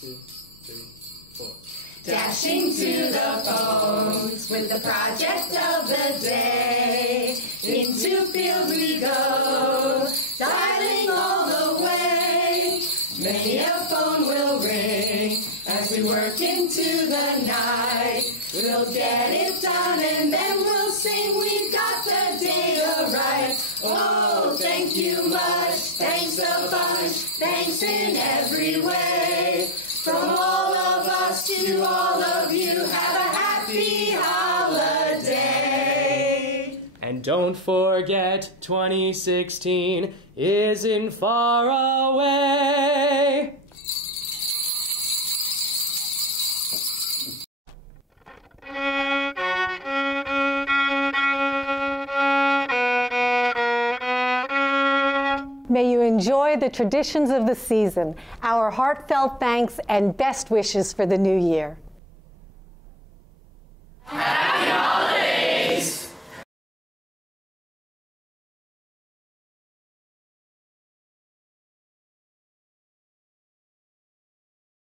2, 3, 4. Dashing to the phones with the project of the day. Into fields we go, dialing all the way. Many a phone will ring as we work into the night. We'll get it done and then we'll sing. We've got the data right. Oh, thank you much. Thanks a bunch. Thanks in every way. From all of us to all of you, have a happy holiday. And don't forget, 2016 isn't far away. May you enjoy the traditions of the season, our heartfelt thanks and best wishes for the new year.